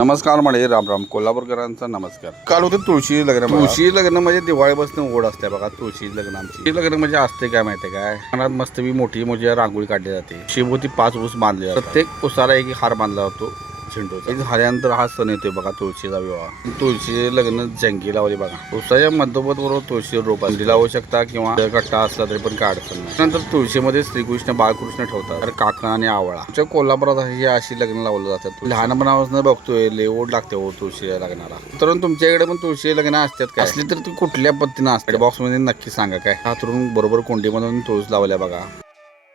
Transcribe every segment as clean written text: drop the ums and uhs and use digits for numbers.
नमस्कार म्हणजे राम कोल्हापूरकरांचा नमस्कार. काल होते तुळशी लग्न. तुळशी लग्न म्हणजे दिवाळीपासून ओढ असते बघा. तुळशी लग्न आमची लग्न म्हणजे असते काय माहितीये काय, मनात मस्त मोठी मोठी रांगोळी काढली जाते. शिवभोवती 5 ऊस बांधले जातात. प्रत्येक उसाला एक हार बांधला जातो झेंडूचा. झाल्यानंतर हा सण येतोय बघा, तुळशीचा विवाह. तुळशी लग्न जंगी लावली बघा. उसाच्या मध्योमत बरोबर तुळशी रोप लावू शकता किंवा कट्टा असला तरी पण काय अडचण नाही. नंतर तुळशीमध्ये श्रीकृष्ण बाळकृष्ण ठेवतात, तर काकण आणि आवळा. आमच्या कोल्हापुरात ही अशी लग्न लावलं जातात. लहानपणापासून बघतोय लय ओढ लागते हो तुळशी लग्नाला. तर तुमच्याकडे पण तुळशी लग्न असतात काय? असली तर ती कुठल्या पद्धतीनं असते बॉक्स मध्ये नक्की सांगा. काय हातरून बरोबर कोंडीमधून तुळस लावल्या बघा.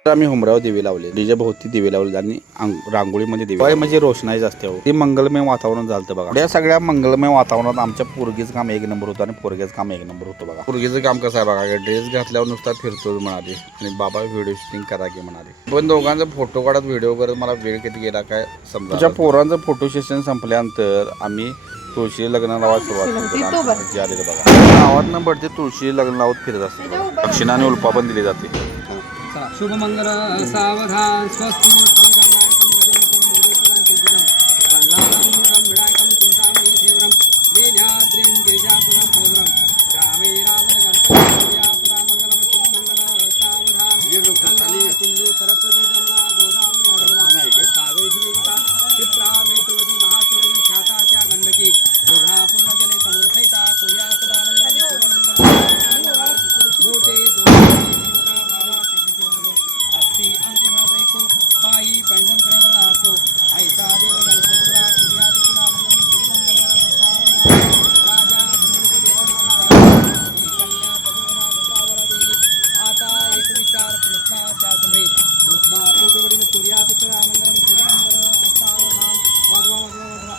तर आम्ही हुमराव दिवे लावले, तिच्या भोवती दिवे लावले आणि रांगोळीमध्ये दिवे म्हणजे रोषणाईच असते हो. ते मंगलमय वातावरण झालं बघा. या सगळ्या मंगलमय वातावरणात आमच्या पोरगीचं काम एक नंबर होतं आणि पोरग्याचं काम एक नंबर होतं बघा. पोरगीचं काम कसं आहे बघा, ड्रेस घातल्यावर नुसता फिरतो म्हणाले आणि बाबा व्हिडिओ शूटिंग करा की म्हणाले. पण दोघांचा फोटो काढत व्हिडिओ करत मला वेळ किती गेला काय समजा. तुझ्या पोरांचं फोटो सेशन संपल्यानंतर आम्ही तुळशी लग्न लावायला सुरुवात करतो बघा. गावात बडते तुळशी लग्न लावत फिरत असते. दक्षिणा आणि उल्पा पण दिली जाते. शुभमंगल सावधान स्वस्ति श्रीगंगाकं भजनकं मोरेश्वरं वल्लाभं गंभीराकं चिन्तामणि तीव्रं लील्याद्रिं गिरिजापुरं भोजनं रामे रावणगर्भपूर्यापुरा मंगलं शुभमंगल सावधान गंगा सिंधु सरस्वती जमुना गोदावरी नर्मदा कावेरी क्षिप्रा वेतवती महासुरवी ख्याताच्या गंडकी पूर्णा पूर्णजले समुद्रसहिता कुर्या सदा मंगलं मोठे पायी पैंजनकडे मला असो ऐसा देव गणपतीला सूर्या तुला राजा कन्या पदुना गोपावर देवी आता एक विचार कृष्णाच्या समोर रुक्मा पोटवडील सूर्या तुला मंगलम सूर्यमंगल असावधान वाजवा वाजवा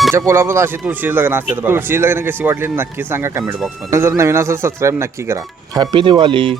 तुमच्या कोल्हापुरात अशी तुळशी लग्न असतात बघा. तुळशी लग्न कशी वाटली नक्की सांगा कमेंट बॉक्स मध्ये. जर नवीन असेल सबस्क्राईब नक्की करा. हॅपी दिवाळी.